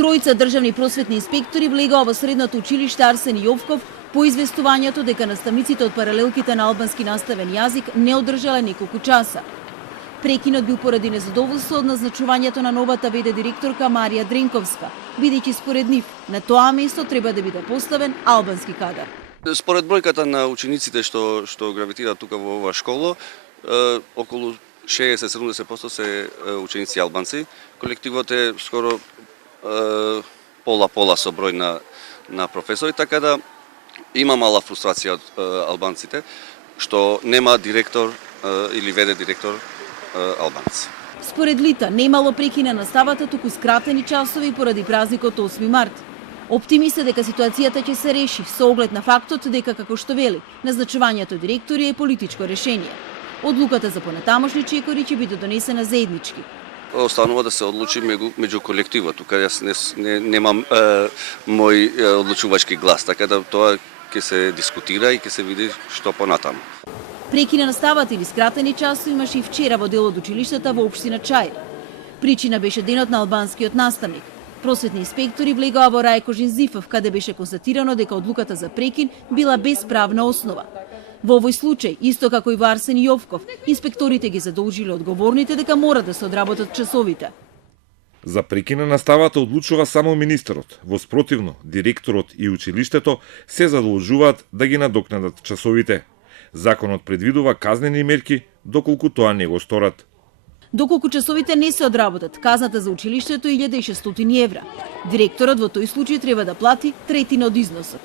Тројца државни просветни инспектори влегоа во средното училиште Арсен Јовков по известувањето дека наставниците од паралелките на албански наставен јазик не одржале неколку часа. Прекинот бил поради незадоволство од назначувањето на новата ВД директорка Марија Дренковска, бидејќи според нив на тоа место треба да биде поставен албански кадар. Според бројката на учениците што гравитираат тука во оваа школа, околу 60-70% се ученици албанци. Колективот е скоро пола-пола со број на професори, така да има мала фрустрација од албанците што нема директор или ВД директор албанци. Според Лита немало прекина наставата, туку скратени часови поради празникот 8 март. Оптимист е дека ситуацијата ќе се реши со оглед на фактот дека, како што вели, назначувањето директори е политичко решение. Одлуката за понатамошни чекори ќе биде донесена заеднички. Останува да се одлучи меѓу колективот, тука јас немам мој одлучувачки глас, така да тоа ќе се дискутира и ќе се види што понатаму. Прекина наставата или скратени часови имаше и вчера во дел од училиштата во општина Чаир. Причина беше денот на албанскиот наставник. Просветни инспектори влегоа во Рајко Жизифов, каде беше констатирано дека одлуката за прекин била без правна основа. Во овој случај, исто како и во Арсен Јовков, инспекторите ги задолжиле одговорните дека мора да се одработат часовите. За прекина наставата одлучува само министерот. Во спротивно, директорот и училиштето се задолжуваат да ги надокнадат часовите. Законот предвидува казнени мерки доколку тоа не го сторат. Доколку часовите не се одработат, казната за училиштето е 1600 евра. Директорот во тој случај треба да плати третина од износот.